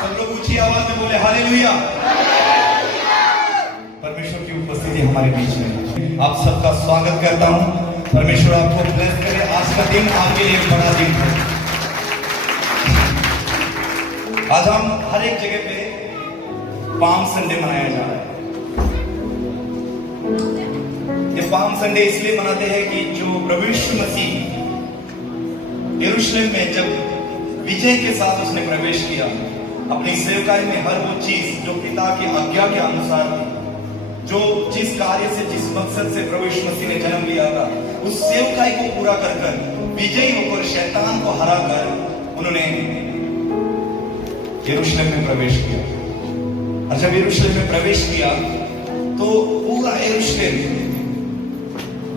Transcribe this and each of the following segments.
सब लोग ऊंची आवाज में बोले हालेलुया। परमेश्वर की उपस्थिति हमारे बीच में है। आप सबका स्वागत करता हूं। परमेश्वर आपको ब्लेस करे। आज का दिन आपके लिए बड़ा दिन है। आज हम हर एक जगह पे पाम संडे मनाया जा रहा है। ये पाम संडे इसलिए मनाते हैं कि जो प्रभु यीशु मसीह यरूशलेम में जब विजय के साथ उसने प्रवेश किया, अपनी सेवकाई में हर वो चीज जो पिता की आज्ञा के अनुसार थी, जो जिस कार्य से जिस मकसद से प्रभु यीशु मसीह ने जन्म लिया था, उस सेवकाई को पूरा कर विजयी होकर शैतान को हरा कर उन्होंने यरूशलेम में प्रवेश किया। और जब यरूशलेम में प्रवेश किया तो पूरा यरूशलेम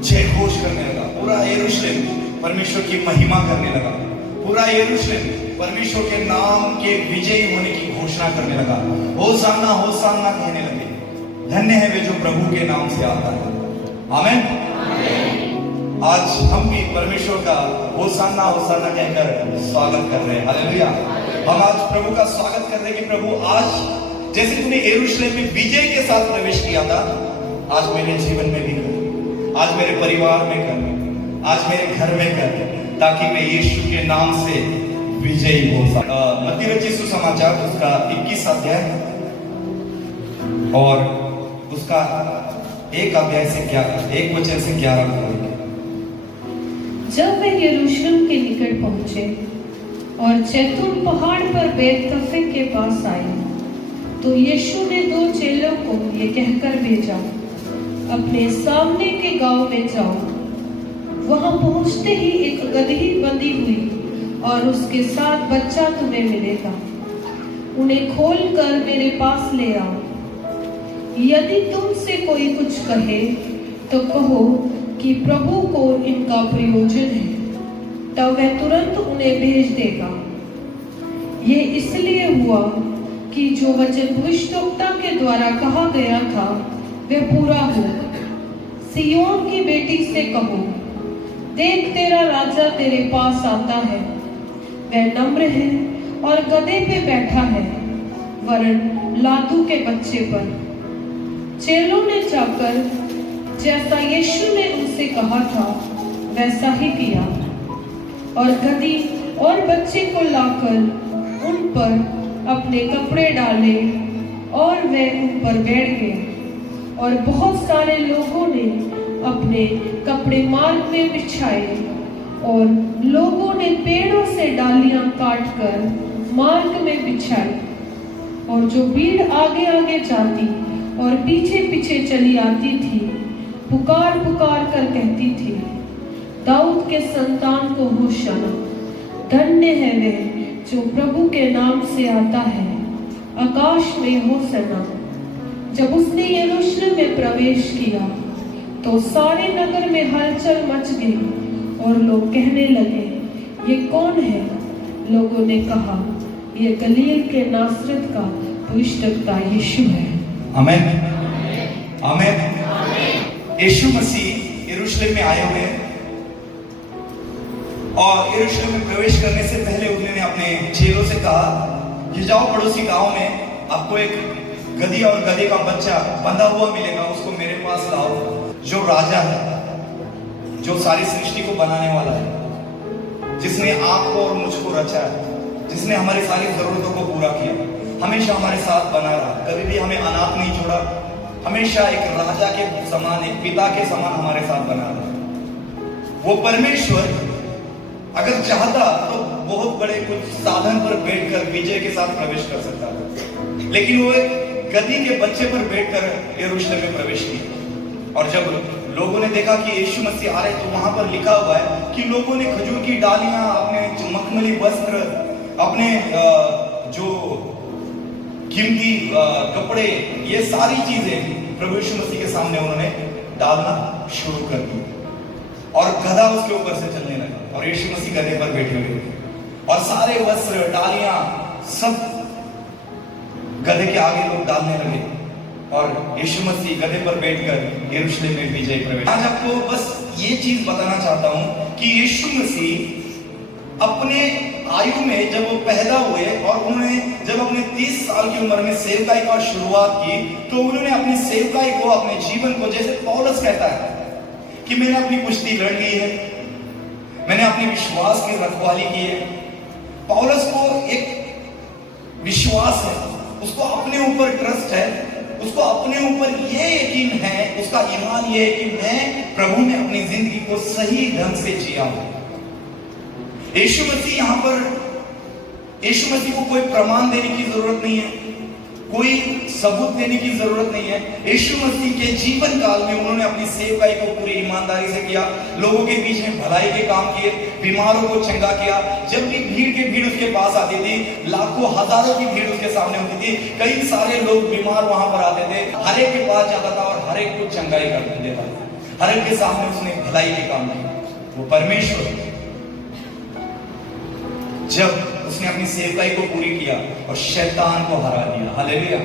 जय घोष करने लगा। पूरा यरूशलेम परमेश्वर की महिमा करने लगा। पूरा यरूशलेम परमेश्वर के नाम के विजयी होने की घोषणा करने लगा। होसाना होसाना कहने लगे। धन्य है वे जो प्रभु के नाम से आता है। आमीन। आज हम भी परमेश्वर का होसाना होसाना कहकर स्वागत कर रहे हैं। हालेलुया। हम आज प्रभु का स्वागत कर रहे हैं कि प्रभु आज जैसे तूने यरूशलेम में विजय के साथ प्रवेश किया था, आज मेरे जीवन में भी कर, आज मेरे परिवार में कर, आज मेरे घर में कर, ताकि मैं यीशु के नाम से विजयी हो सका। मत्ती रचित सुसमाचार उसका 21 अध्याय और उसका 1 अध्याय से 1 वचन से 11 पद। जब वे यरूशलेम के निकट पहुंचे और जैतून पहाड़ पर बेतफे के पास आए, तो यीशु ने 2 चेलों को ये कहकर भेजा, अपने सामने के गांव में जाओ। वहां पहुंचते ही एक गदही बंधी हुई और उसके साथ बच्चा तुम्हें मिलेगा। उन्हें खोलकर मेरे पास ले आओ। यदि तुमसे कोई कुछ कहे तो कहो कि प्रभु को इनका प्रयोजन है, तब वह तुरंत उन्हें भेज देगा। ये इसलिए हुआ कि जो वचन भविष्यद्वक्ता के द्वारा कहा गया था वह पूरा हो। सिय्योन की बेटी से कहो, देख तेरा राजा तेरे पास आता है। वह नम्र है और गधे पे बैठा है, वरन लादू के बच्चे पर। चेलों ने जाकर जैसा यीशु ने उनसे कहा था वैसा ही किया और गधी और बच्चे को लाकर उन पर अपने कपड़े डाले और वे उन पर बैठ गए। और बहुत सारे लोगों ने अपने कपड़े मार्ग में बिछाए और लोगों ने पेड़ों से डालियां काटकर मार्ग में बिछाई। और जो भीड़ आगे आगे जाती और पीछे पीछे चली आती थी, पुकार पुकार कर कहती थी, दाऊद के संतान को होशाना। धन्य है वे जो प्रभु के नाम से आता है, आकाश में होशाना। जब उसने यरूशलेम में प्रवेश किया तो सारे नगर में हलचल मच गई और लोग कहने लगे, ये कौन है? लोगों ने कहा, ये गलील के नासरत का भविष्यद्वक्ता यीशु है। आमीन। आमीन। यीशु मसीह यरूशलेम में आए हुए हैं और यरूशलेम में प्रवेश करने से पहले उन्होंने अपने चेलों से कहा कि जाओ पड़ोसी गांव में, आपको एक गधी और गधे का बच्चा बंधा हुआ मिलेगा, उसको मेरे पास लाओ। जो राजा है, जो सारी सृष्टि को बनाने वाला है, जिसने आपको और मुझको रचा है, जिसने हमारी सारी जरूरतों को पूरा किया, हमेशा हमारे साथ बना रहा, कभी भी हमें अनाथ नहीं छोड़ा, हमेशा एक राजा के समान, एक पिता के समान हमारे साथ बना रहा। वो परमेश्वर अगर चाहता तो बहुत बड़े कुछ साधन पर बैठकर विजय के साथ प्रवेश कर सकता था, लेकिन वो एक गधी के बच्चे पर बैठकर यरूशलेम में प्रवेश किया। और जब लोगों ने देखा कि यीशु मसीह आ रहे, तो वहां पर लिखा हुआ है कि लोगों ने खजूर की डालियां, अपने मखमली वस्त्र, अपने जो कीमती कपड़े, ये सारी चीजें प्रभु यीशु मसीह के सामने उन्होंने डालना शुरू कर दी। और गधा उसके ऊपर से चलने लगा और यीशु मसीह गधे पर बैठे हुए और सारे वस्त्र, डालियां सब गधे के आगे लोग डालने लगे और यीशु मसीह गधे पर बैठकर यरूशलेम में विजय प्रवेश। आज आपको बस ये चीज बताना चाहता हूं कि यीशु मसीह अपने आयु में जब वो पैदा हुए और उन्होंने जब अपने 30 साल की उम्र में सेवकाई का शुरुआत की, तो उन्होंने अपनी सेवकाई को, अपने जीवन को, जैसे पौलुस कहता है कि मैंने अपनी कुश्ती लड़ ली है, मैंने अपने विश्वास की रखवाली की है। पौलुस को एक विश्वास है, उसको अपने ऊपर ट्रस्ट है, उसको अपने ऊपर ये यकीन है, उसका ईमान ये है कि मैं प्रभु में अपनी जिंदगी को सही ढंग से जिया हूं। यीशु मसीह यहां पर, यीशु मसीह को कोई प्रमाण देने की जरूरत नहीं है, कोई सबूत देने की जरूरत नहीं है। यीशु मसीह के जीवन काल में उन्होंने अपनी सेवकाई को पूरी ईमानदारी से किया, लोगों के बीच में भलाई के काम किए, बीमारों को चंगा किया। जब भी भीड़ के भीड़ उसके पास आती थी, लाखों हजारों की भीड़ उसके सामने होती थी, कई सारे लोग बीमार वहां पर आते थे, हर एक के पास जाता था और हर एक को चंगाई कर देता था। हर एक के सामने उसने भलाई के काम किया। वो परमेश्वर जब उसने अपनी सेवकाई को पूरी किया और शैतान को हरा दिया, हालेलुया।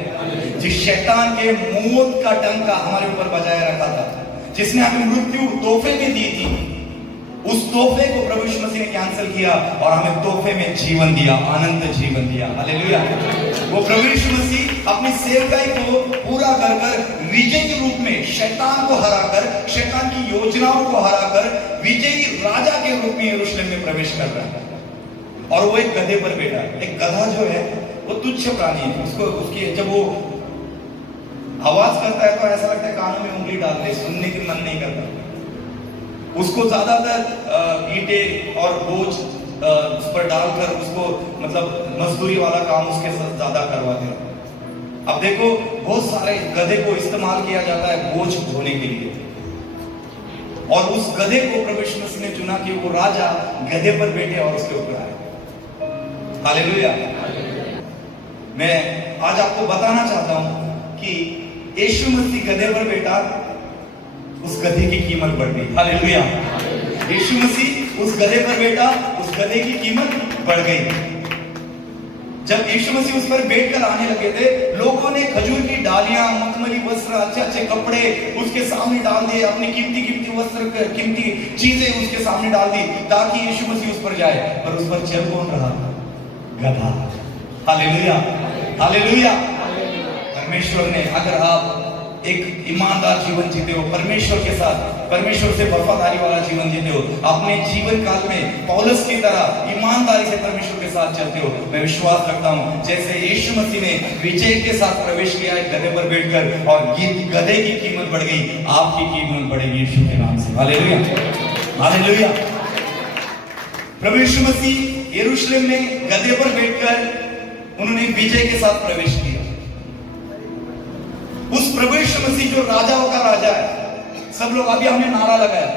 जिस शैतान के मौत का डंका हमारे ऊपर बजाय रखा था, जिसने हमें मृत्यु तोहफे में दी थी, उस तोहफे को प्रभु यीशु मसीह ने कैंसिल किया और हमें तोहफे में जीवन दिया, अनंत जीवन दिया, हालेलुया। वो प्रभु यीशु मसीह अपनी सेवकाई को पूरा कर कर विजयी रूप में शैतान को हराकर, शैतान की योजनाओं को हराकर विजयी राजा के रूप में यरूशलेम में प्रवेश कर रहा है। और वो एक गधे पर बैठा है। एक गधा जो है वो तुच्छ प्राणी है, उसको उसकी जब वो आवाज करता है तो ऐसा लगता है कानों में उंगली डाल दे, सुनने की मन नहीं करता। उसको ज्यादातर ईंटे और बोझ उस पर डालकर उसको मतलब मजदूरी वाला काम उसके साथ ज्यादा करवाते हैं। अब देखो बहुत सारे गधे को इस्तेमाल किया जाता है बोझ ढोने के लिए, और उस गधे को प्रभु यीशु मसीह ने चुना कि वो राजा गधे पर बैठे और उसके ऊपर आए, हालेलुया। मैं आज आपको बताना चाहता हूं कि यीशु मसीह गधे पर बैठा, उस गधे की कीमत बढ़ गई, हालेलुया। यीशु मसीह उस गधे पर बैठा, उस गधे की कीमत बढ़ गई। जब यीशु मसीह उस पर बैठकर आने लगे थे, लोगों ने खजूर की डालियां, मखमली वस्त्र, अच्छे अच्छे कपड़े उसके सामने डाल दिए, अपनी कीमती कीमती वस्त्र, कीमती चीजें उसके सामने डाल दी ताकि यीशु मसीह उस पर जाए। पर उस पर चल कौन रहा? गधा, हालेलुया, हालेलुया। परमेश्वर ने, अगर आप एक ईमानदार जीवन जीते हो, परमेश्वर के साथ, परमेश्वर से वफादारी वाला जीवन जीते हो, अपने जीवन काल में पौलुस की तरह ईमानदारी से परमेश्वर के साथ चलते हो, मैं विश्वास रखता हूं जैसे यीशु मसीह ने विजय के साथ प्रवेश किया एक गधे पर बैठकर और गधे की कीमत बढ़ गई, आपकी कीमत बढ़ेगी यीशु के नाम से, हालेलुया, हालेलुया। प्रभु यीशु मसीह यरूशलेम में गधे पर बैठकर उन्होंने विजय के साथ प्रवेश किया। उस प्रभु यीशु मसीह जो राजाओं का राजा है, सब लोग अभी हमने नारा लगाया,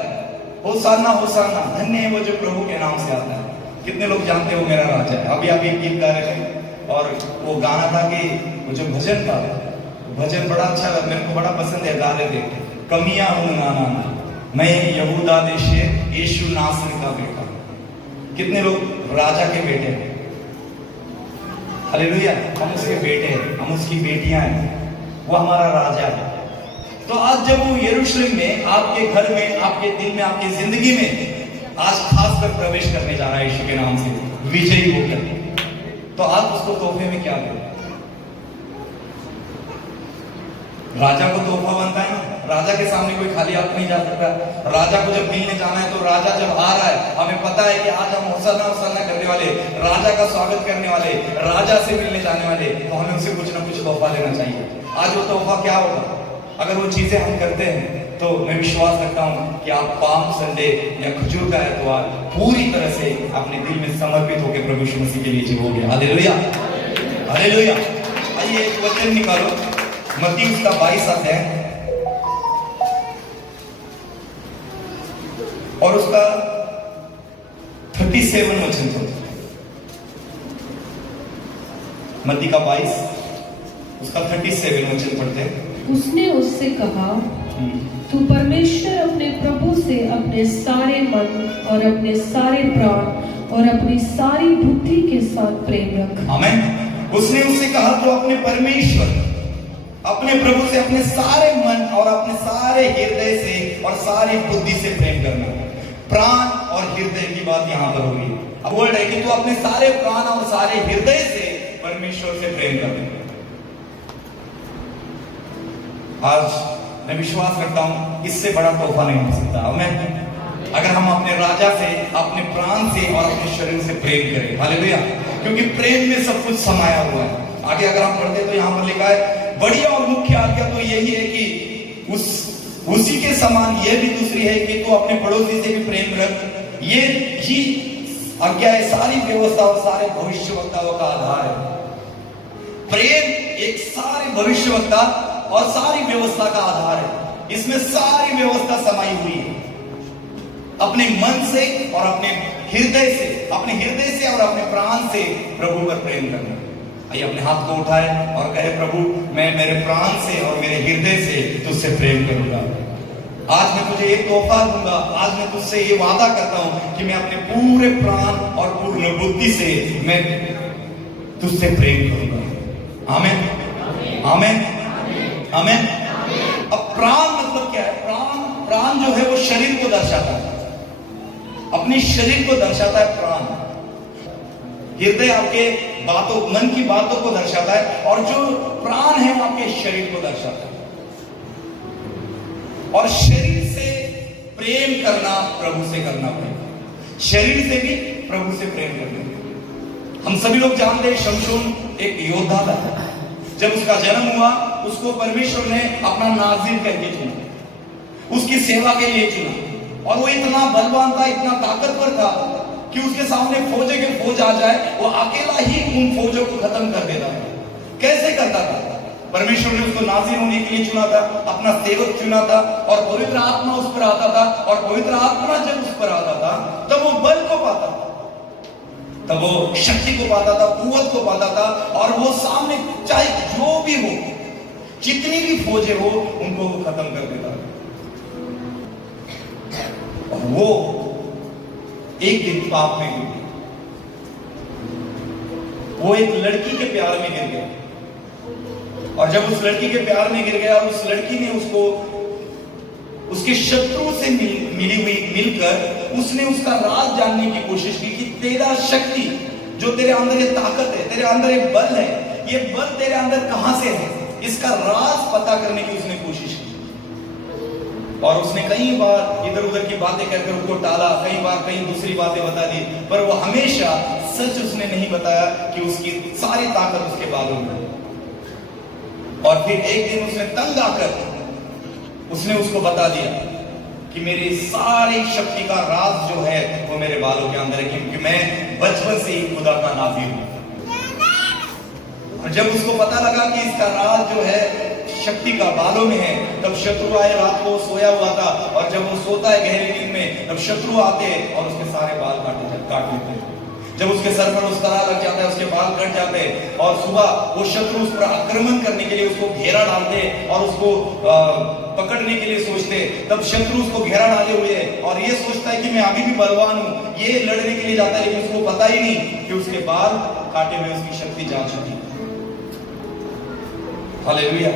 होसाना होसाना, धन्य है वो जो प्रभु के नाम से आता है। कितने लोग जानते हो मेरा राजा है? अभी आप एक गीत गा रहे थे और वो गाना था कि वो जो भजन था, भजन बड़ा अच्छा लगा, मेरे को बड़ा पसंद है, गा रहे थे, कमियां हूं नाना मैं यहूदा देश यीशु नासरी का बेटा। कितने लोग राजा के बेटे हैं, हालेलुया। हम उसके बेटे हैं, हम उसकी बेटियां हैं, वो हमारा राजा है। तो आज जब वो यरूशलेम में, आपके घर में, आपके दिल में, आपकी जिंदगी में आज खास कर प्रवेश करने जा रहा है यीशु के नाम से, विजयी होकर, तो आप उसको तोहफे में क्या दो? राजा को तोहफा बनता है ना, राजा के सामने कोई खाली हाथ नहीं जा सकता। राजा को जब मिलने जाना है तो राजा जब आ रहा है, हमें पता है कि आज हम होसाना होसाना करने वाले, राजा का स्वागत करने वाले, राजा से मिलने जाने वाले, तो हमें उसे कुछ ना कुछ तोहफा देना चाहिए। आज वो तोहफा क्या होगा? अगर वो चीजें हम करते हैं तो मैं विश्वास रखता हूं कि आप पाम संडे या खजूर का एतवार पूरी तरह से अपने दिल में समर्पित होकर प्रभु यीशु मसीह के लिए जीवोगे, हालेलुया, हालेलुया। आइए एक वचन निकालो, मत्ती उसका 22 अध्याय और उसका 37 वचन था। मत्ती का 22 उसका 37 वचन पढ़ते हैं। उसने उससे कहा, तू परमेश्वर अपने प्रभु से अपने सारे मन और अपने सारे प्राण और अपनी सारी बुद्धि के साथ प्रेम रख। आमीन। उसने उससे कहा तो अपने परमेश्वर, अपने प्रभु से अपने सारे मन और अपने सारे हृदय से और सारी बुद्धि से प्रेम करना। प्राण और हृदय की बात यहां पर होगी। अब वर्ड है कि तू अपने सारे प्राण और सारे हृदय से परमेश्वर परमेश्वर से प्रेम करते हैं। आज मैं विश्वास करता हूं इससे बड़ा तोहफा नहीं हो सकता। आमीन। अगर हम अपने राजा से, अपने प्राण से और अपने शरीर से प्रेम करें। हालेलुया। क्योंकि प्रेम में सब कुछ समाया हुआ है। आगे अगर हम पढ़ते तो यहां पर लिखा है, बढ़िया और मुख्य आज्ञा तो यही है कि उसी के समान यह भी दूसरी है कि तू अपने पड़ोसी से भी प्रेम रख। ये ही आज्ञा है सारी व्यवस्था और सारे भविष्यवक्ताओं का आधार है। प्रेम एक सारे भविष्यवक्ता और सारी व्यवस्था का आधार है। इसमें सारी व्यवस्था समाई हुई है। अपने मन से और अपने हृदय से और अपने प्राण से प्रभु पर प्रेम करना। आइए अपने हाथ को उठाए और कहे, प्रभु मैं मेरे प्राण से और मेरे हृदय से तुझसे प्रेम करूंगा। आज मैं तुझे एक तोहफा दूंगा। आज मैं तुझसे ये वादा करता हूं कि मैं अपने पूरे प्राण और पूर्ण बुद्धि से मैं तुझसे प्रेम करूंगा। आमीन, आमीन, आमीन। अब प्राण मतलब क्या है? प्राण जो है वो शरीर को दर्शाता है, अपने शरीर को दर्शाता है प्राण। हृदय आपके मन की बातों को दर्शाता है और जो प्राण है वो आपके शरीर को दर्शाता है। और शरीर से प्रेम करना प्रभु से करना पड़ेगा। शरीर से भी प्रभु से प्रेम करना। हम सभी लोग जानते हैं शमशून एक योद्धा था। जब उसका जन्म हुआ उसको परमेश्वर ने अपना नाज़ीर करके चुना, उसकी सेवा के लिए चुना। और वो इतना बलवान था, इतना ताकतवर था कि उसके सामने फौजे के फौज आ जाए वो अकेला ही उन फौजों को खत्म कर देता था। कैसे करता था? परमेश्वर ने उसको नाज़ीर होने के लिए चुना था, अपना सेवक चुना था और पवित्र आत्मा उस पर आता था। और पवित्र आत्मा जब उस पर आता था तब वो बल को पाता था, तब वो शक्ति को पाता था, कुव्वत को पाता था। और वो सामने चाहे जो भी हो, जितनी भी फौजें हो, उनको वो खत्म कर देता था। और वो एक दिन पाप में गिर गया। वो एक लड़की के प्यार में गिर गया। और जब उस लड़की के प्यार में गिर गया और उस लड़की ने उसको उसके शत्रु से मिलकर उसने उसका राज जानने की कोशिश की कि तेरा शक्ति जो तेरे अंदर ये ताकत है, तेरे अंदर एक बल है, ये बल तेरे अंदर कहां से है, इसका राज पता करने की उसने कोशिश की। और उसने कई बार इधर उधर की बातें कहकर उसको टाला, कई बार कई दूसरी बातें बता दी, पर वो हमेशा सच उसने नहीं बताया कि उसकी सारी ताकत उसके बालों में। और फिर एक दिन उसने तंग आकर उसने उसको बता दिया कि मेरी सारी शक्ति का राज जो है वो मेरे बालों के अंदर है, क्योंकि मैं बचपन से ही खुदा का नाज़ीर हूं। और जब उसको पता लगा कि इसका राज जो है शक्ति का बालों में है, तब शत्रु आए। रात को सोया हुआ था और जब वो सोता है गहरी नींद में, तब शत्रु आते हैं और उसके सारे बाल काट लेते हैं। जब उसके सर पर उस तरह लग जाता है, उसके बाल कट जाते हैं। और सुबह वो शत्रु उस पर आक्रमण करने के लिए उसको घेरा डालते हैं और उसको पकड़ने के लिए सोचते हैं। तब शत्रु उसको घेरा डाले हुए है और ये सोचता है कि मैं अभी भी बलवान हूं, ये लड़ने के लिए जाता है, लेकिन उसको पता ही नहीं कि उसके बाल काटे हुए उसकी शक्ति जा चुकी। हालेलुया।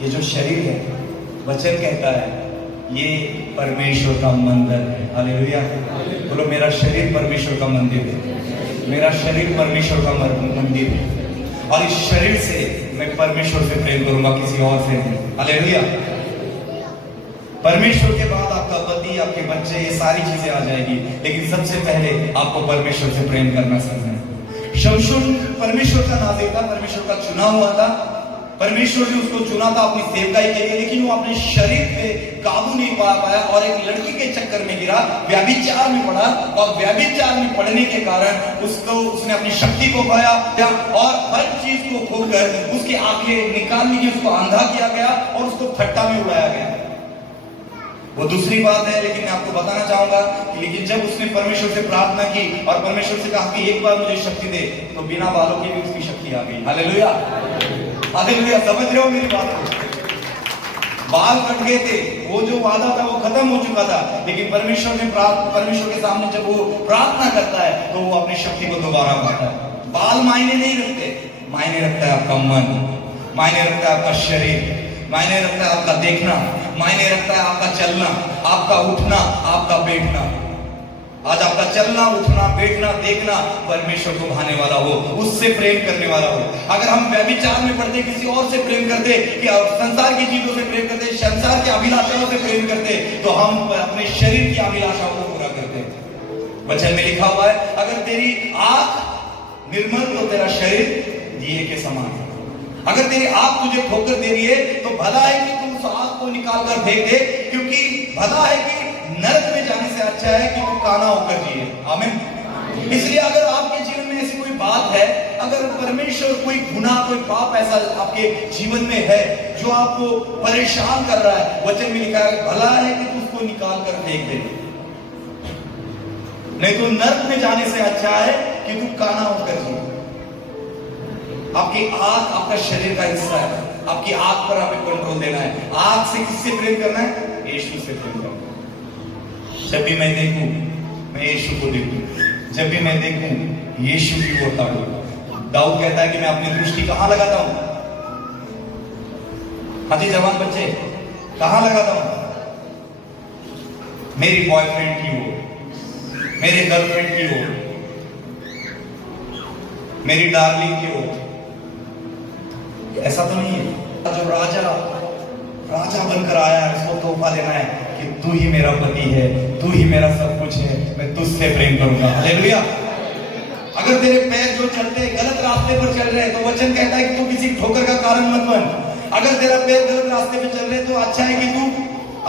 ये जो शरीर है, वचन कहता है ये परमेश्वर का मंदिर है। हालेलुया। बोलो, मेरा शरीर परमेश्वर का मंदिर है, मेरा शरीर परमेश्वर का मंदिर है। और इस शरीर से मैं परमेश्वर से प्रेम करूंगा, किसी और से नहीं। हालेलुया। परमेश्वर के बाद आपका पति, आपके बच्चे, ये सारी चीजें आ जाएगी, लेकिन सबसे पहले आपको परमेश्वर से प्रेम करना सीखना है। शमशून परमेश्वर का नाज़ीर था, परमेश्वर का चुना हुआ था। परमेश्वर ने उसको चुना था अपनी सेवकाई के लिए, लेकिन वो अपने शरीर पे काबू नहीं पा पाया और एक लड़की के चक्कर में गिरा, व्यभिचार में पड़ा। और व्यभिचार में पड़ने के कारण उसने अपनी शक्ति को खोया और हर चीज को खोकर उसकी आंखें निकालने की उसको अंधा किया गया और उसको फट्टा में उड़ाया गया। वो दूसरी बात है, लेकिन मैं आपको बताना चाहूंगा कि लेकिन जब उसने परमेश्वर से प्रार्थना की और परमेश्वर से कहा कि एक बार मुझे शक्ति दे, तो बिना बालों की भी उसकी शक्ति आ गई। Hallelujah, hallelujah. समझ रहे हो मेरी बात को? बाल कट गए थे, वो जो वादा था वो खत्म हो चुका था, लेकिन परमेश्वर के सामने जब वो प्रार्थना करता है तो वो अपनी शक्ति को दोबारा पाता है। बाल मायने नहीं रखते, मायने रखता है आपका मन, मायने रखता है आपका शरीर, मायने रखता है आपका देखना, मायने रखता है आपका चलना, आपका उठना, आपका बैठना। आज आपका चलना, उठना, बैठना, देखना परमेश्वर को भाने वाला हो, उससे प्रेम करने वाला हो। अगर हम व्यभिचार में पड़ते, किसी और से प्रेम करते, कि संसार की चीजों से प्रेम करते, संसार की अभिलाषाओं से प्रेम करते, तो हम अपने शरीर की अभिलाषाओं को पूरा करते। वचन में लिखा हुआ है, अगर तेरी आंख निर्मल तो तेरा शरीर दिए के समान है। अगर तेरी आंख तुझे ठोकर दे रही है तो भला है कि तुम उस आंख को निकाल कर फेंक दे, क्योंकि भला है कि नरक में जाने से अच्छा है कि तू काना होकर जिए। आमीन। इसलिए अगर आपके जीवन में ऐसी कोई बात है, अगर परमेश्वर कोई गुनाह, कोई पाप ऐसा आपके जीवन में है जो आपको परेशान कर रहा है, वचन में लिखा है भला है कि तू उसको निकाल कर फेंक दे, नहीं तो नरक में जाने से अच्छा है कि तू काना होकर जिए। आपकी आंख आपका शरीर का हिस्सा है, आपकी आंख पर हमें कंट्रोल देना है। आंख से किससे प्रेम करना है? यीशु से प्रेम करना है। जब भी मैं देखूं, मैं यीशु को देखूं, जब भी मैं देखूं यीशु की ओर ताकूं। दाऊद कहता है कि मैं अपनी दृष्टि कहां लगाता हूं? हाँ जी जवान बच्चे, कहां लगाता हूं? मेरी बॉयफ्रेंड की ओर, मेरे गर्लफ्रेंड की ओर, मेरी डार्लिंग की ओर। ऐसा तो नहीं है जो राजा बनकर आया है, उसको तोहफा देना है कि तू ही मेरा पति है, तू ही मेरा सब कुछ है, मैं तुझसे प्रेम करूंगा। हालेलुया। अगर तेरे पैर जो चलते गलत रास्ते पर चल रहे हैं तो वचन कहता है कि तू किसी ठोकर का कारण मत बन। अगर तेरा पैर गलत रास्ते पे चल रहे तो अच्छा है कि तू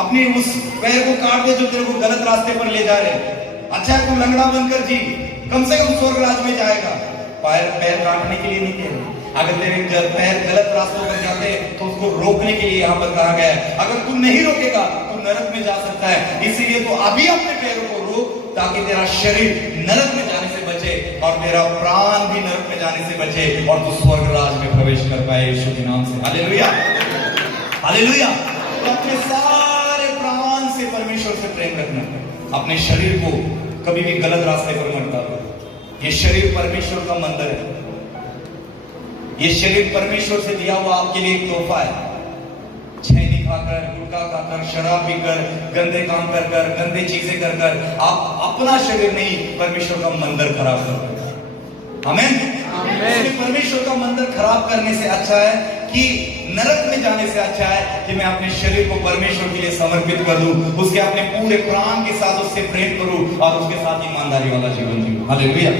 अपनी उस पैर को काट दे जो तेरे को गलत रास्ते पर ले जा रहे। अच्छा है तू लंगड़ा बनकर जी, कम से कम स्वर्ग राज्य में जाएगा। पैर काटने के लिए नहीं कह रहे। अगर तेरे पैर गलत रास्तों पर जाते तो उसको रोकने के लिए यहाँ पर कहा गया है। अगर तू नहीं रोकेगा तो नरक में जा सकता है। इसीलिए तो अभी अपने पैरों को रोक, ताकि तेरा शरीर नरक में जाने से बचे और तेरा प्राण भी नरक में जाने से बचे और तू स्वर्ग राज में प्रवेश कर पाए यीशु के नाम से। Hallelujah, hallelujah. तो अपने सारे प्राण से परमेश्वर से प्रेम रखना, अपने शरीर को कभी भी गलत रास्ते पर मत डालो। ये शरीर परमेश्वर का मंदिर है। ये शरीर परमेश्वर से दिया हुआ आपके लिए एक तोहफा है। छेनी खाकर, गुटखा खाकर, शराब पीकर, गंदे काम कर कर, गंदे चीजें कर कर आप अपना शरीर नहीं, परमेश्वर का मंदिर खराब कर रहे हैं। आमीन। परमेश्वर का मंदिर खराब करने से अच्छा है कि नरक में जाने से अच्छा है कि मैं अपने शरीर को परमेश्वर के लिए समर्पित कर दूं, उसके अपने पूरे प्राण के साथ उससे प्रेम करूं और उसके साथ ईमानदारी वाला जीवन जीऊं। हालेलुया।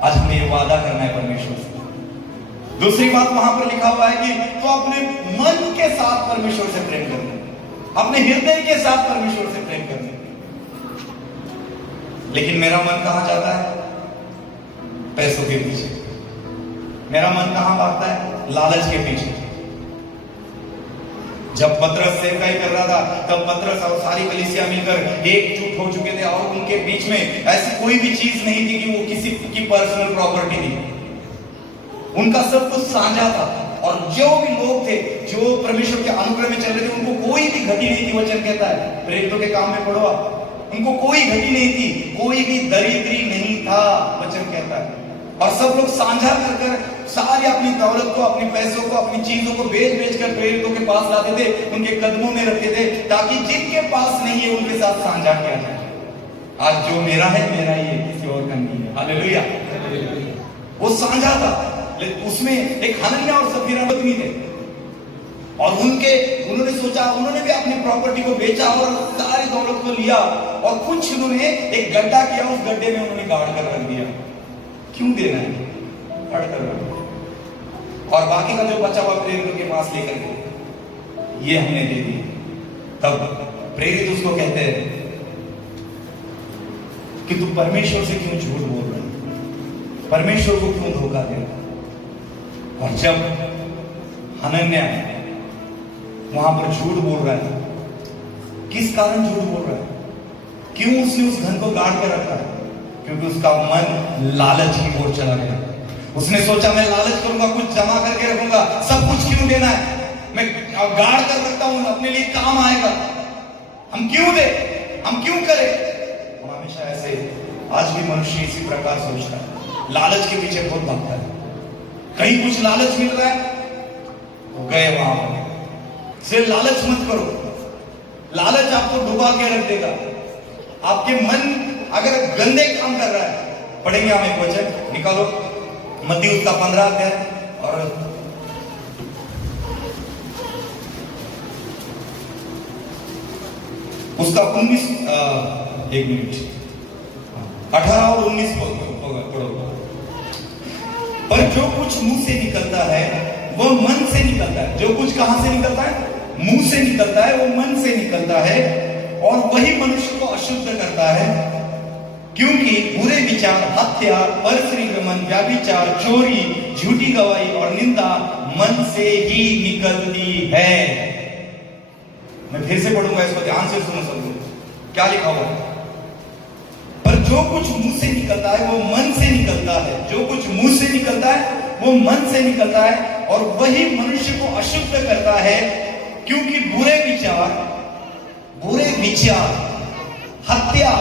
आज हमें ये वादा करना है परमेश्वर से। दूसरी बात वहां पर लिखा हुआ है कि तो अपने मन के साथ परमेश्वर से प्रेम करना, अपने हृदय के साथ परमेश्वर से प्रेम करना। लेकिन मेरा मन कहां जाता है? पैसों के पीछे। मेरा मन कहां भागता है? लालच के पीछे। जब पतरस सेवकाई कर रहा था तब पतरस और सारी कलीसिया मिलकर एकजुट हो चुके थे और उनके बीच में ऐसी कोई भी चीज नहीं थी कि वो किसी की पर्सनल प्रॉपर्टी थी। उनका सब कुछ साझा था और जो भी लोग थे जो परमेश्वर के अनुग्रह में चल रहे थे उनको कोई भी घटी नहीं थी। वचन कहता है, प्रेरितों के काम में पढ़ो आप, उनको कोई घटी नहीं थी, कोई भी दरिद्री नहीं था। वचन कहता है और सब लोग साझा कर कर सारी अपनी दौलत को, अपने पैसों को, अपनी चीजों को बेच बेच कर प्रेरितों के पास लाते थे, उनके कदमों में रखते थे, ताकि जिनके पास नहीं है उनके साथ साझा किया जाए। आज जो मेरा है मेरा ही है, किसी और का नहीं है। हालेलुया। वो साझा था। उसमें एक हनन्याह और सफीरा पत्नी थे और उन्होंने सोचा, उन्होंने भी अपनी प्रॉपर्टी को बेचा और सारी दौलत को लिया और कुछ उन्होंने एक गड्ढा किया, उस गड्ढे में उन्होंने गाड़ कर रख दिया। क्यों देना है? गाड़ कर रख दिया और बाकी का जो बचा हुआ प्रेरितों के पास लेकर गए, ये हमने दे दिया। तब प्रेरित उसको कहते हैं कि तू परमेश्वर से क्यों झूठ बोल रहा है, परमेश्वर को क्यों धोखा दे रहा है। और जब हनन्याह वहां पर झूठ बोल रहा है, किस कारण झूठ बोल रहा है, क्यों उसने उस धन को गाड़ कर रखा है? क्योंकि उसका मन लालच की ओर चला गया। उसने सोचा मैं लालच करूंगा, कुछ जमा करके रखूंगा, सब कुछ क्यों देना है, मैं गाड़ कर रखता हूं, अपने लिए काम आएगा, हम क्यों दे, हम क्यों करें। और हमेशा ऐसे आज भी मनुष्य इसी प्रकार सोचता है, लालच के पीछे बहुत भागता है। कहीं कुछ लालच मिल रहा है तो गए वहां पर। सिर्फ लालच मत करो, लालच आपको डुबा के रख देगा। आपके मन, अगर गंदे काम कर रहा है, पढ़ेंगे हम एक वचन, निकालो मत्ती उसका 15 अध्याय और उसका 19, एक मिनट, 18 और 19 पढ़ो। पर जो कुछ मुंह से निकलता है वो मन से निकलता है। जो कुछ कहां से निकलता है? मुंह से निकलता है, वो मन से निकलता है और वही मनुष्य को अशुद्ध करता है, क्योंकि बुरे विचार, हत्या, परस्त्रीगमन, व्यभिचार, चोरी, झूठी गवाही और निंदा मन से ही निकलती है। मैं फिर से पढ़ूंगा, इसको ध्यान से सुनो सब। क्या लिखा हुआ है? पर जो कुछ मुंह से निकलता है वो मन से निकलता है। जो कुछ मुंह से निकलता है वो मन से निकलता है और वही मनुष्य को अशुद्ध करता है, क्योंकि बुरे विचार, हत्या,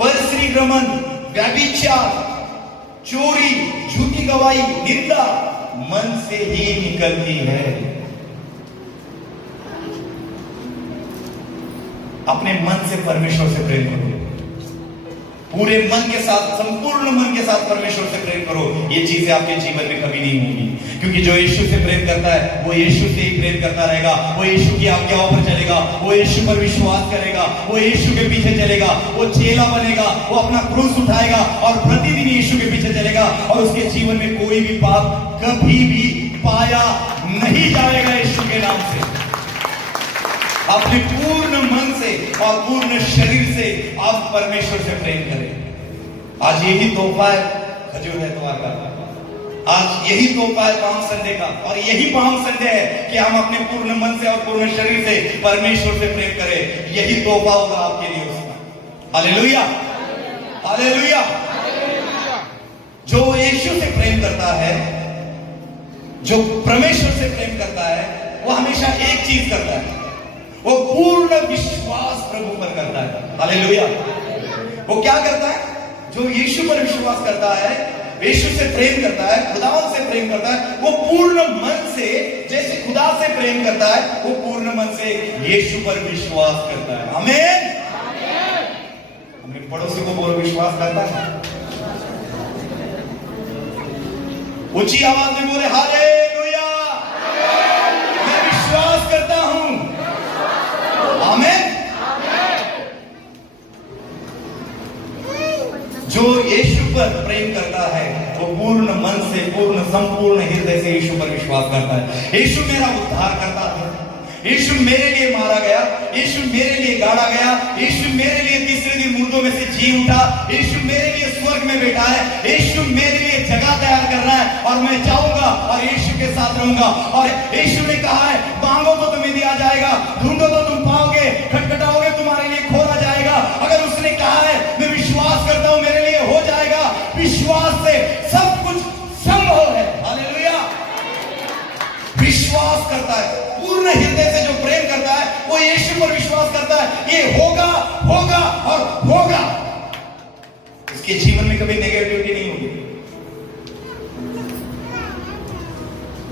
परस्त्रीगमन, व्यभिचार, चोरी, झूठी गवाही, निंदा मन से ही निकलती है। अपने मन से परमेश्वर से प्रेम करो, पूरे मन के साथ, संपूर्ण मन के साथ परमेश्वर से प्रेम करो। ये चीजें आपके जीवन में कभी नहीं होंगी, क्योंकि जो यीशु से प्रेम करता है वो यीशु से ही प्रेम करता रहेगा। वो यीशु की आज्ञाओं पर चलेगा, वो यीशु पर विश्वास करेगा, वो यीशु के पीछे चलेगा, वो चेला बनेगा, वो अपना क्रूस उठाएगा और प्रतिदिन यीशु के पीछे चलेगा और उसके जीवन में कोई भी पाप कभी भी पाया नहीं जाएगा। यीशु के नाम से अपने पूर्ण मन से और पूर्ण शरीर से आप परमेश्वर से प्रेम करें। आज यही तोहफा है खजूर है तुम्हारा, आज यही तोहफा है पाम संडे का, और यही पाम संडे है कि हम अपने पूर्ण मन से और पूर्ण शरीर से परमेश्वर से प्रेम करें। यही तोहफा होगा आपके लिए उसका। Hallelujah, hallelujah. जो यीशु से प्रेम करता है, जो परमेश्वर से प्रेम करता है, वो हमेशा एक चीज करता है, वो पूर्ण विश्वास प्रभु पर करता है। हालेलुया। वो क्या करता है? जो यीशु पर विश्वास करता है, यीशु से प्रेम करता है, खुदा से प्रेम करता है, वो पूर्ण मन से, जैसे खुदा से प्रेम करता है, वो पूर्ण मन से यीशु पर विश्वास करता है। आमीन। अपने पड़ोसी को बोलो, विश्वास करता है। ऊंची आवाज में बोले, हालेलुया, मैं विश्वास करता हूं। आमीन। जो यीशु पर प्रेम करता है वो पूर्ण मन से, पूर्ण संपूर्ण हृदय से यीशु पर विश्वास करता है। यीशु मेरा उद्धार करता है, यीशु मेरे लिए मारा गया, यीशु मेरे लिए गाड़ा गया, यीशु मेरे लिए तीसरे दिन मुर्दों में से जी उठा, यीशु मेरे लिए स्वर्ग में बैठा है, यीशु मेरे लिए जगह तैयार कर रहा है और मैं जाऊंगा और यीशु के साथ रहूंगा। और यीशु ने कहा है, मांगो तो तुम्हें दिया जाएगा, ढूंढो तो तुम पाओगे, खटखटाओगे तुम्हारे लिए खोला जाएगा। अगर उसने कहा है मैं विश्वास करता हूं मेरे लिए हो जाएगा, विश्वास से सब कुछ संभव है। हालेलुया। विश्वास करता है, पूर्ण हृदय से जो प्रेम करता है वो यीशु पर विश्वास करता है, ये होगा, होगा और होगा। उसके जीवन में कभी नेगेटिविटी नहीं होगी।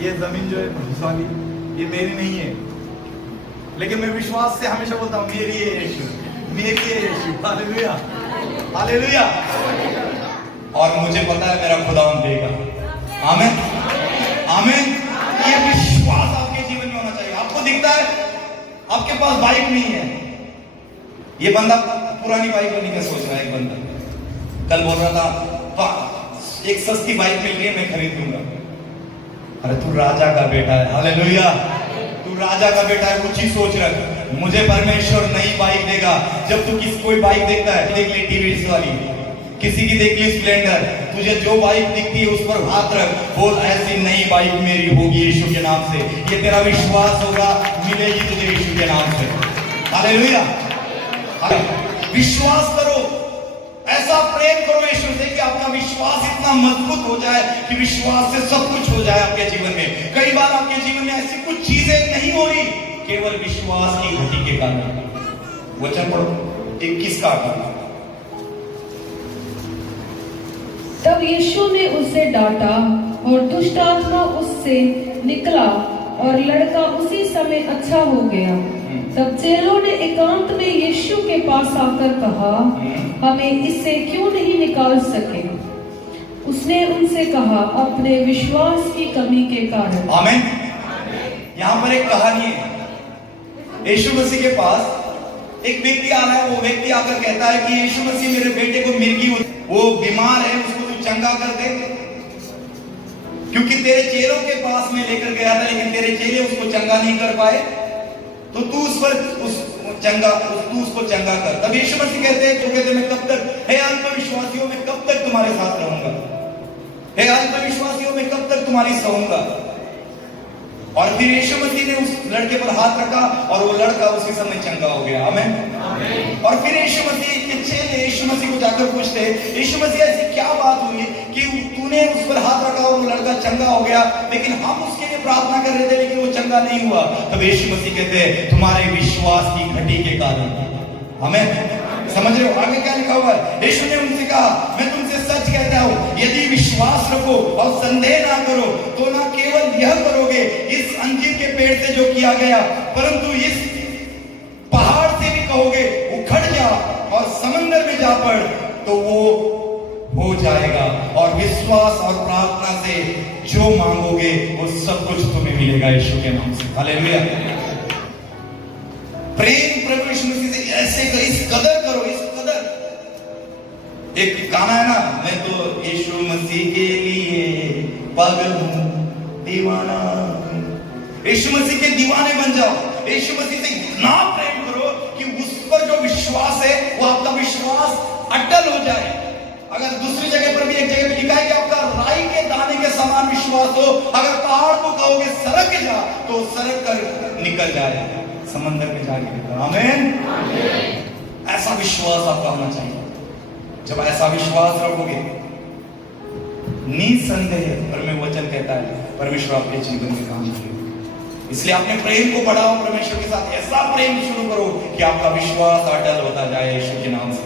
ये जमीन जो है वाली, ये मेरी नहीं है, लेकिन मैं विश्वास से हमेशा बोलता हूं मेरी है यीशु, मेरी है यीशु। Hallelujah, hallelujah. और मुझे पता है मेरा खुदा देगा। आमीन, आमीन। ये विश्वास आपके जीवन में होना चाहिए। आपको दिखता है आपके पास बाइक नहीं है, ये बंदा पुरानी बाइक लेने का सोच रहा है। एक बंदा कल बोल रहा था एक सस्ती बाइक मिल गई मैं खरीद लूंगा। अरे तू राजा का बेटा है। हालेलुया, तू राजा का बेटा है, ऊंची सोच रख। मुझे परमेश्वर नई बाइक देगा। जब तू किसी कोई बाइक देखता है, देख ली टीवीएस वाली, किसी की देख ली स्प्लेंडर, तुझे जो बाइक दिखती है उस पर हाथ रख, बोल ऐसी नई बाइक मेरी होगी यीशु के नाम से। ये तेरा विश्वास होगा, मिलेगी तुझे यीशु के नाम से। हालेलुया। विश्वास करो, ऐसा प्रेम करो यीशु से कि आपका विश्वास इतना मजबूत हो जाए कि विश्वास से सब कुछ हो जाए आपके जीवन में। कई बार आपके जीवन में ऐसी कुछ चीजें नहीं हो रही, केवल विश्वास की घटी के कारण। वचन पढ़ो 21 का। तब यीशु ने उसे डांटा और दुष्ट आत्मा उससे निकला और लड़का उसी समय अच्छा हो गया। तब चेलों ने एकांत में यीशु के पास आकर कहा, हमें इससे क्यों नहीं निकाल सके? उसने उनसे कहा, अपने विश्वास की कमी के कारण। आमीन। यहाँ पर एक कहानी है। यीशु मसीह के पास एक व्यक्ति आ रहा है। वो व्यक्ति आकर कहता है कि यीशु मसीह, मेरे बेटे को मिर्गी, वो बीमार है, उसको तू चंगा कर दे, क्योंकि तेरे चेलों के पास में लेकर गया था लेकिन तेरे चेले उसको चंगा नहीं कर पाए, तो तू उसको चंगा कर। तब यीशु मसीह कहते हैं, तो कहते मैं कब तक, हे अल्पविश्वासियों, मैं कब तक तुम्हारे साथ रहूंगा? हे अल्पविश्वासियों, मैं कब तक तुम्हारी सहूंगा? और फिर यीशु मसीह ने उस लड़के पर हाथ रखा और वो लड़का उसी समय चंगा हो गया। आमीन। और फिर यीशु मसीह के चेले यीशु मसीह को जाकर पूछते, यीशु मसीह, ऐसी क्या बात हुई कि तूने उस पर हाथ रखा और वो लड़का चंगा हो गया, लेकिन हम उसके लिए प्रार्थना कर रहे थे लेकिन वो चंगा नहीं हुआ? तब यीशु मसीह कहते हैं, तुम्हारे विश्वास की घटी के कारण। हमें समझ रहे हो आगे क्या लिखा हुआ है? यीशु ने उनसे कहा, मैं तुमसे सच कहता हूं, यदि विश्वास रखो और संदेह ना करो तो ना केवल यह करोगे इस अंजीर के पेड़ से जो किया गया, परंतु इस पहाड़ से भी कहोगे उखड़ जा और समंदर में जा पड़, तो वो हो जाएगा। और विश्वास और प्रार्थना से जो मांगोगे वो सब कुछ तुम्हें मिलेगा यीशु के नाम से। हालेलुया। प्रेम प्रभु यीशु मसीह से ऐसे करो, इस कदर करो, इस कदर। एक गाना है ना, मैं तो यीशु मसीह के लिए पागल हूं, दीवाना। यीशु मसीह के दीवाने बन जाओ। यीशु मसीह से इतना प्रेम करो कि उस पर जो विश्वास है वो आपका विश्वास अटल हो जाए। अगर दूसरी जगह पर भी एक जगह पे लिखा है कि आपका राई के दाने के समान विश्वास हो, अगर पहाड़ को कहोगे सरक जा तो सरक कर निकल जाए, समंदर में जाके निकल। आमीन। ऐसा विश्वास आपका होना चाहिए। जब ऐसा विश्वास रखोगे, निसंदेह परमेश्वर वचन कहता है परमेश्वर आपके जीवन में काम करेगा। इसलिए अपने प्रेम को बढ़ाओ परमेश्वर के साथ, ऐसा प्रेम शुरू करो कि आपका विश्वास अटल होता जाए यीशु के नाम से।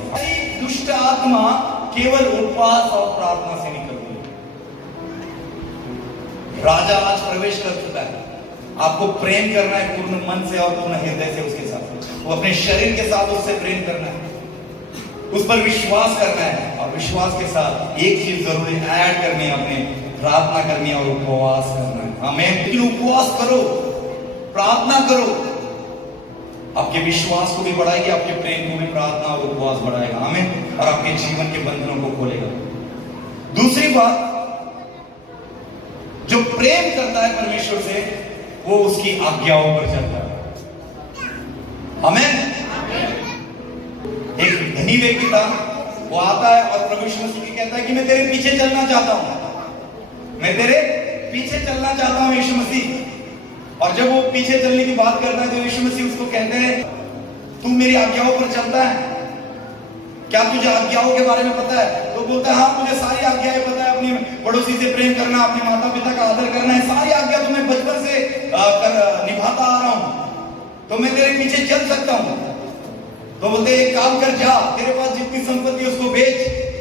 दुष्ट आत्मा केवल उपवास और प्रार्थना से निकलती है। राजा आज प्रवेश कर चुका है। आपको प्रेम करना है पूर्ण मन से और पूर्ण हृदय से उसके साथ, वो अपने शरीर के साथ उससे प्रेम करना है, उस पर विश्वास करना है। और विश्वास के साथ एक चीज जरूरी ऐड करनी है, अपने प्रार्थना करनी है और उपवास करना है। आमीन। लेकिन उपवास करो, प्रार्थना करो, आपके विश्वास को भी बढ़ाएगी, आपके प्रेम को भी प्रार्थना और उपवास बढ़ाएगा। आमीन। और आपके जीवन के बंधनों को खोलेगा। दूसरी बात, जो प्रेम करता है परमेश्वर से वो उसकी आज्ञाओं पर चलता है। आमीन। एक धनी व्यक्ति था, वो आता है और प्रभु यीशु मसीह कहता है कि मैं तेरे पीछे चलना चाहता हूं, मैं तेरे पीछे चलना चाहता हूं यीशु मसीह। और जब वो पीछे चलने की बात करता है तो यीशु मसीह उसको कहते हैं, तू मेरी आज्ञाओं पर चलता है, क्या तुझे आज्ञाओं के बारे में पता है? तो बोलता है, हाँ मुझे सारी आज्ञाएं पता है, अपने पड़ोसी से प्रेम करना, अपने माता पिता का आदर करना है, सारी आज्ञा तो मैं बचपन से निभाता आ रहा हूं, तो मैं तेरे पीछे चल सकता हूं। तो बोलते एक काम कर, जा तेरे पास जितनी संपत्ति उसको बेच,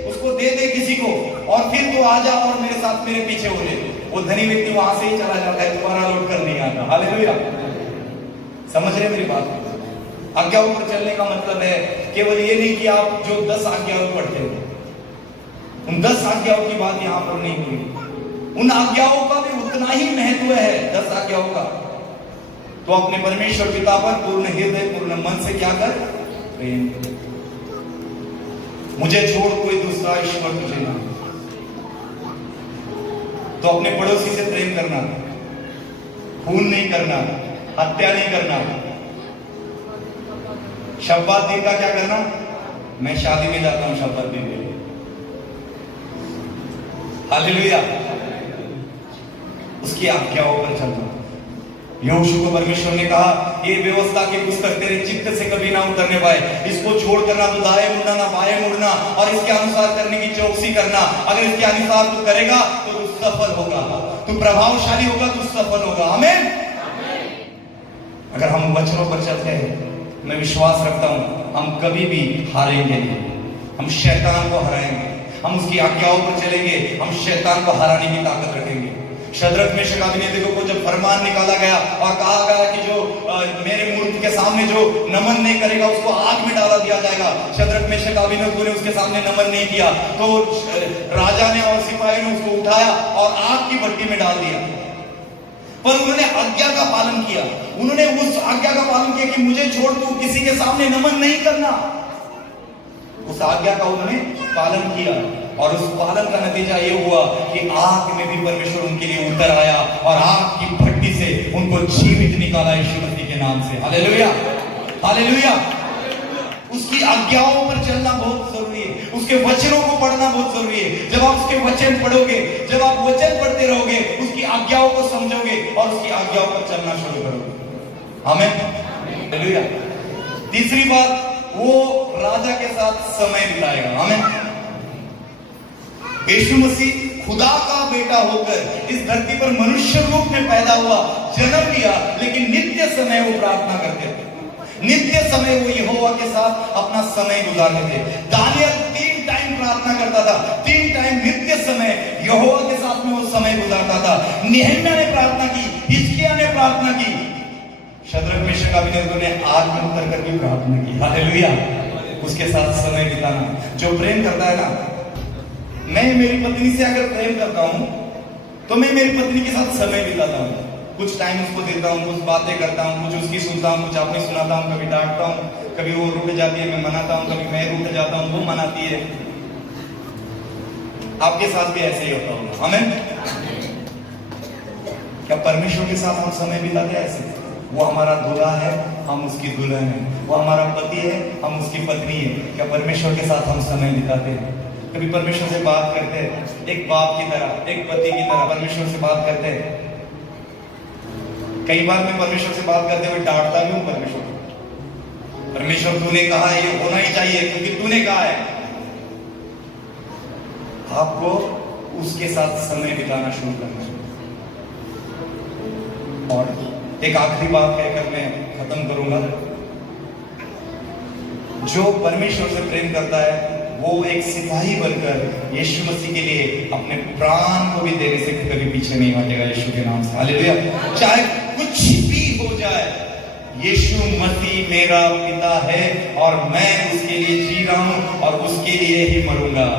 उसको दे दे किसी को, और फिर तू आ जा और मेरे साथ मेरे पीछे हो ले। वो धनी व्यक्ति वहां से ही चला जाता है, दोबारा लौट कर नहीं आता। हालेलुया। समझ रहे मेरी बात? आज्ञाओं पर चलने का मतलब है केवल ये नहीं कि आप जो 10 आज्ञाओं पढ़ते हो, उन 10 आज्ञाओं की बात यहां पर नहीं हुई। उन आज्ञाओं का भी उतना ही महत्व है, 10 आज्ञाओं का। तो अपने परमेश्वर पिता पर पूर्ण हृदय पूर्ण मन से क्या कर, प्रेम। मुझे छोड़ कोई दूसरा ईश्वर तुझे ना। तो अपने पड़ोसी से प्रेम करना, खून नहीं करना, हत्या नहीं करना, शब्द दिन का क्या करना, मैं शादी में जाता हूं शब्द दिन के लिए। हालेलुया। उसकी आज्ञाओं पर चलना। यहोशू को परमेश्वर ने कहा, ये व्यवस्था की पुस्तक तेरे चित्त से कभी ना उतरने पाए, इसको छोड़ करना तो दाएं मुड़ना ना बाएं मुड़ना, और इसके अनुसार करने की चौकसी करना। अगर इसके अनुसार तू करेगा तो तू सफल होगा, तू प्रभावशाली होगा, तू सफल होगा। आमीन। अगर हम वचनों पर चलते हैं, मैं विश्वास रखता हूं हम कभी भी हारेंगे नहीं। हम शैतान को हराएंगे, हम उसकी आज्ञाओं पर चलेंगे, हम शैतान को हराने की ताकत रखेंगे। शद्रक मेशक अबेदनगो को जब फरमान निकाला गया और कहा गया कि जो मेरे मूर्ति के सामने जो नमन नहीं करेगा उसको आग में डाला दिया जाएगा, शद्रक मेशक अबेदनगो ने उसके सामने नमन नहीं किया तो राजा ने और सिपाही ने उसको उठाया और आग की भट्टी में डाल दिया। पर उन्होंने आज्ञा का पालन किया, उन्होंने उस आज्ञा का पालन किया कि मुझे छोड़ तू किसी के सामने नमन नहीं करना। उस आज्ञा का उन्होंने पालन किया और उस पालन का नतीजा ये हुआ कि आग में भी परमेश्वर उनके लिए उतर आया और आग की भट्टी से उनको जीवित निकाला यीशु मसीह के नाम से। Hallelujah, hallelujah. उसकी आज्ञाओं पर चलना बहुत जरूरी है, उसके वचनों को पढ़ना बहुत जरूरी है। जब आप उसके वचन पढ़ोगे, जब आप वचन पढ़ते रहोगे, उसकी आज्ञाओं को समझोगे और उसकी आज्ञाओं पर चलना शुरू करोगे। आमीन, हालेलुया। तीसरी बात, वो राजा के साथ समय बिताएगा। आमीन। यीशु मसीह खुदा का बेटा होकर इस धरती पर मनुष्य रूप में पैदा हुआ, जन्म लिया, लेकिन नित्य समय वो प्रार्थना करते थे। नित्य समय वो यहोवा के साथ अपना समय गुजारते थे। दानियल 3 टाइम प्रार्थना करता था, 3 टाइम नित्य समय यहोवा के साथ में वो समय गुजारता था। नेहम्याह ने प्रार्थना की, हिजकिय्याह ने प्रार्थना की, शद्रक मेशक अबेदनगो ने आग में उतर कर भी प्रार्थना की। हालेलुया। उसके साथ समय बिताना। जो प्रेम करता है ना, मैं मेरी पत्नी से अगर प्रेम करता हूं तो मैं मेरी पत्नी के साथ समय बिताता हूं, कुछ टाइम उसको देता हूं, कुछ बातें करता हूं, कुछ उसकी सुनता हूं, कुछ अपनी सुनाता हूं, कभी डांटता हूं, कभी वो रुठ जाती है मैं मनाता हूं, कभी मैं रुठ जाता हूं वो मनाती है। आपके साथ भी ऐसे ही होता होगा। आमीन। क्या परमेश्वर के साथ हम समय बिताते हैं ऐसे? वो हमारा दूल्हा है, हम उसकी दुल्हन है। वो हमारा पति है, हम उसकी पत्नी है। क्या परमेश्वर के साथ हम समय बिताते हैं? कभी परमेश्वर से बात करते हैं, एक बाप की तरह, एक पति की तरह परमेश्वर से बात करते हैं। कई बार मैं परमेश्वर से बात करते हुए डांटता भी हूं, परमेश्वर तूने कहा है ये होना ही चाहिए क्योंकि तूने कहा है। आपको उसके साथ समय बिताना शुरू करना है। और एक आखिरी बात कहकर मैं खत्म करूंगा। जो परमेश्वर से प्रेम करता है वो एक सिपाही बनकर यीशु मसीह के लिए अपने प्राण को भी देने से कभी पीछे नहीं हटेगा, यीशु के नाम से। हालेलुया। चाहे कुछ भी हो जाए, यीशु मसीह मेरा पिता है और मैं उसके लिए जी रहा हूं और उसके लिए ही मरूंगा।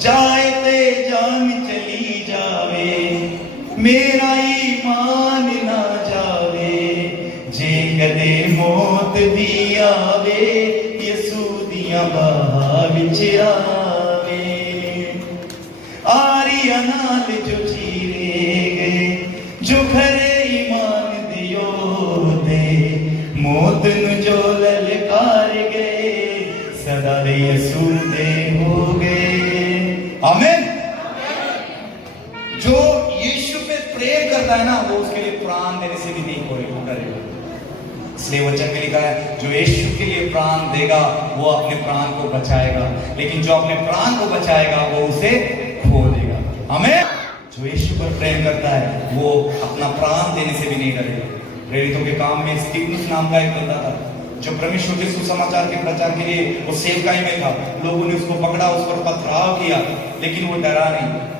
जाए ते जान चली जावे, मेरा ईमान ना जावे, जे कदे मौत भी आवे, यसू दिया बाह विच आवे। आरिया नाल जो चीरे गए, जो खरे ईमान दियो दे, मौत नु जो ललकार गए, सदा दे यसू दे हो गए। आमीन। जो यीशु पे प्रेम करता है ना, वो उसके लिए प्राण देने से भी नहीं करेगा। इसलिए वचन में लिखा है जो यीशु के लिए प्राण देगा वो अपने प्राण को बचाएगा, लेकिन जो अपने प्राण को बचाएगा वो उसे खो देगा। आमीन। जो यीशु पर प्रेम करता है वो अपना प्राण देने से भी नहीं डरेगा। प्रेरितों के काम में स्तिफनुस नाम का एक बंदा था जो परमेश्वर के सुसमाचार के प्रचार के लिए वो सेवकाई में था। लोगों ने उसको पकड़ा, उस पर पथराव किया, लेकिन वो डरा नहीं।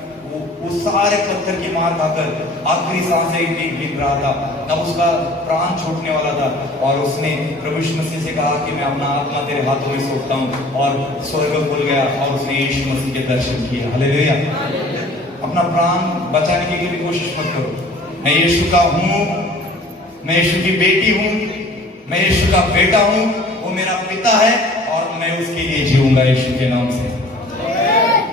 वो सारे पत्थर की मार खाकर आखिरी सांसें गिन रहा था, तब उसका प्राण छूटने वाला था और उसने प्रभु यीशु मसीह से कहा कि मैं अपना आत्मा तेरे हाथों में सौंपता हूं, और स्वर्ग खुल गया और उसने यीशु मसीह के दर्शन किए। हालेलुया। अपना प्राण बचाने की कोशिश मत करो। मैं यीशु का हूं, मैं यीशु की बेटी हूं, मैं यीशु का बेटा हूं, वो मेरा पिता है और मैं उसके लिए जीऊंगा यीशु के नाम से।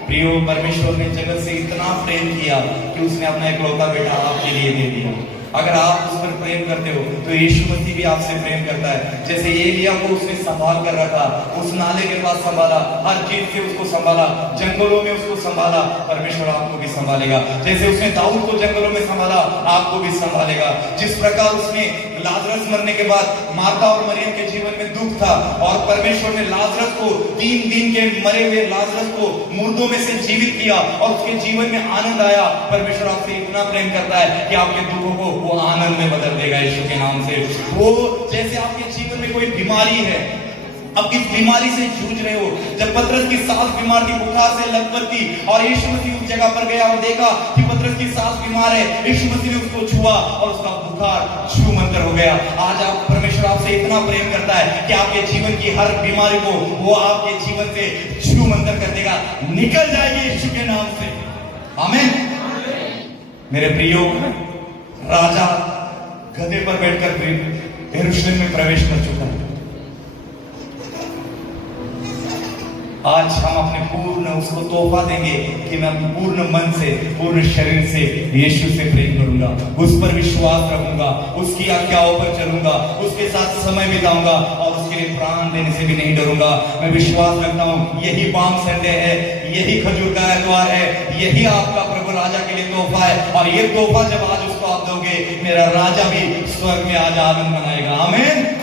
प्रियो, परमेश्वर ने जगत से इतना प्रेम किया कि उसने अपना इकलौता बेटा आपके लिए दे दिया। अगर आप उस पर प्रेम करते हो तो यीशु मसीह भी आपसे प्रेम करता है। जैसे एलिया को उसने संभाल कर रखा, उस नाले के पास संभाला, हर चीज से उसको संभाला, जंगलों में उसको संभाला, परमेश्वर आपको भी संभालेगा। जैसे उसने दाऊद को जंगलों में संभाला, आपको भी संभालेगा। जिस प्रकार उसने लाजरस मरने के बाद मार्था और मरियम के जीवन में दुख था और परमेश्वर ने लाजरस को 3 दिन के मरे हुए लाजरस को मुर्दों में से जीवित किया और उसके जीवन में आनंद आया। परमेश्वर आपसे इतना प्रेम करता है कि आपके दुखों को वो आनंद में बदल देगा यीशु के नाम से। वो जैसे आपके जीवन में कोई बीमारी है, अब किस बीमारी से जूझ रहे हो। जब पतरस की सास बीमार थी, बुखार से लथपथ थी, और यीशु मसीह उस जगह पर गया और देखा कि पतरस की सास बीमार है, यीशु मसीह ने उसको छुआ और उसका बुखार छूमंतर हो गया। आज आप परमेश्वर आपसे इतना प्रेम करता है कि आपके जीवन की हर बीमारी को वो आपके जीवन से छूमंतर कर देगा, निकल जाएगी यीशु के नाम से। आमीन। मेरे प्रियो, राजा गधे पर बैठकर यरूशलेम में प्रवेश कर चुका है। आज हम अपने पूर्ण उसको तोहफा देंगे कि मैं पूर्ण मन से, पूर्ण शरीर से यीशु से प्रेम करूंगा, उस पर विश्वास रखूंगा, उसकी आज्ञाओं पर चलूंगा, उसके साथ समय बिताऊंगा और उसके लिए प्राण देने से भी नहीं डरूंगा। मैं विश्वास रखता हूं यही पाम संडे है, यही खजूर का एतवार है, यही आपका प्रभु राजा के लिए तोहफा है, और ये तोहफा जब आज उसको आप दोगे, मेरा राजा भी स्वर्ग में आज आनंद मनाएगा। आमीन।